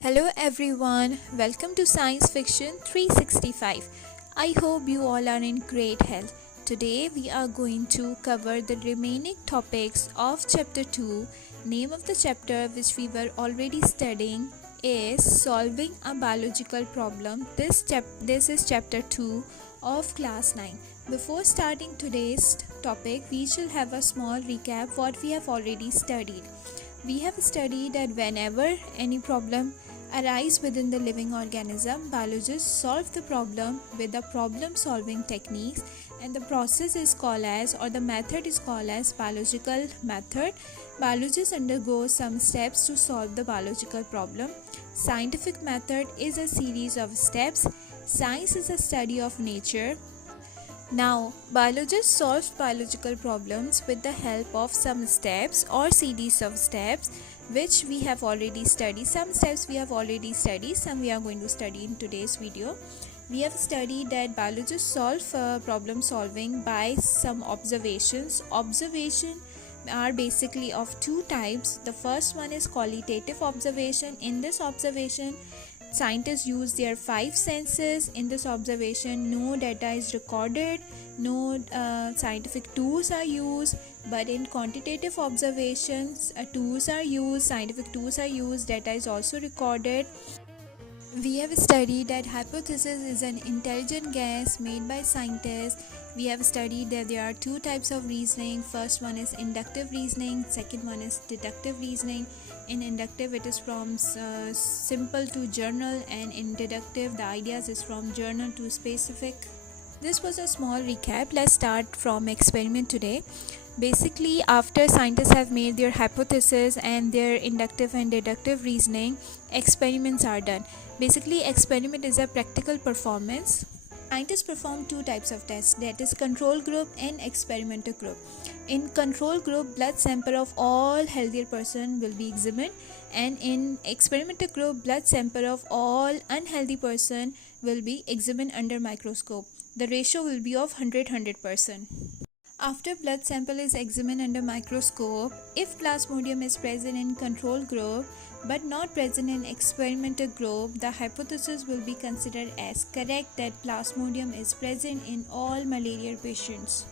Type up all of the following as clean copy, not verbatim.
Hello everyone, welcome to Science Fiction 365. I hope you all are in great health. Today we are going to cover the remaining topics of chapter 2. Name of the chapter which we were already studying is Solving a Biological Problem. This is chapter 2 of class 9. Before starting today's topic, we shall have a small recap what we have already studied. We have studied that whenever any problem arise within the living organism, biologists solve the problem with the problem solving techniques, and the process is called as, or the method is called as, biological method. Biologists undergo some steps to solve the biological problem. Scientific method is a series of steps. Science is a study of nature. Now, biologists solve biological problems with the help of some steps or series of steps which we have already studied. Some steps we have already studied, some we are going to study in today's video. We have studied that biologists solve problem solving by some observations. Observation are basically of two types. The first one is qualitative observation. In this observation, scientists use their five senses. In this observation, no data is recorded, no scientific tools are used, but in quantitative observations, tools are used, scientific tools are used, data is also recorded. We have studied that hypothesis is an intelligent guess made by scientists. We have studied that there are two types of reasoning. First one is inductive reasoning, second one is deductive reasoning. In inductive, it is from simple to general, and in deductive, the ideas is from general to specific. This was a small recap. Let's start from experiment today. Basically, after scientists have made their hypothesis and their inductive and deductive reasoning, experiments are done. Basically, experiment is a practical performance. Scientists perform two types of tests, that is control group and experimental group. In control group, blood sample of all healthier person will be examined, and in experimental group, blood sample of all unhealthy person will be examined under microscope. The ratio will be of 100%. After blood sample is examined under microscope, if plasmodium is present in control group but not present in experimental group, the hypothesis will be considered as correct that plasmodium is present in all malaria patients.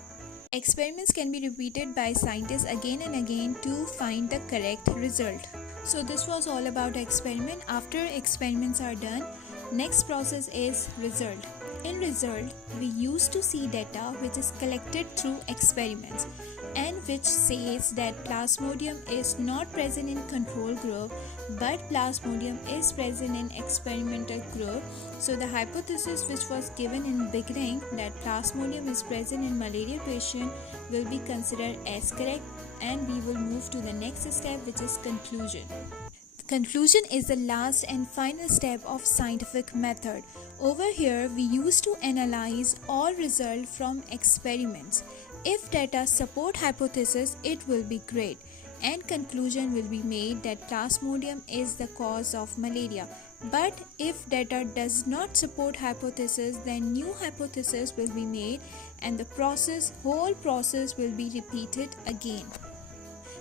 Experiments can be repeated by scientists again and again to find the correct result. So this was all about experiment. After experiments are done, next process is result. In result, we used to see data which is collected through experiments and which says that plasmodium is not present in control group but plasmodium is present in experimental group. So the hypothesis which was given in beginning that plasmodium is present in malaria patient will be considered as correct, and we will move to the next step, which is conclusion. Conclusion is the last and final step of scientific method. Over here, we used to analyze all results from experiments. If data support hypothesis, it will be great, and conclusion will be made that plasmodium is the cause of malaria. But if data does not support hypothesis, then new hypothesis will be made, and the whole process will be repeated again.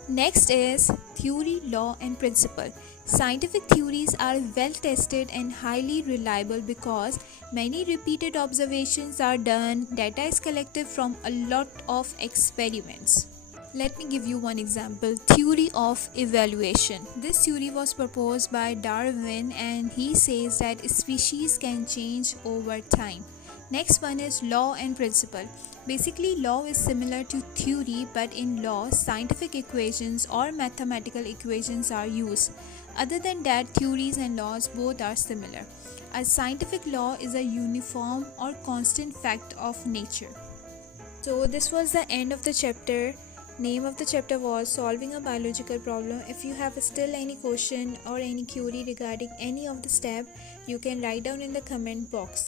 Next is theory, law and principle. Scientific theories are well tested and highly reliable because many repeated observations are done, data is collected from a lot of experiments. Let me give you one example. Theory of evolution. This theory was proposed by Darwin, and he says that species can change over time. Next one is law and principle. Basically, law is similar to theory, but in law, scientific equations or mathematical equations are used. Other than that, theories and laws both are similar. A scientific law is a uniform or constant fact of nature. So this was the end of the chapter. Name of the chapter was Solving a Biological Problem. If you have still any question or any query regarding any of the step, you can write down in the comment box.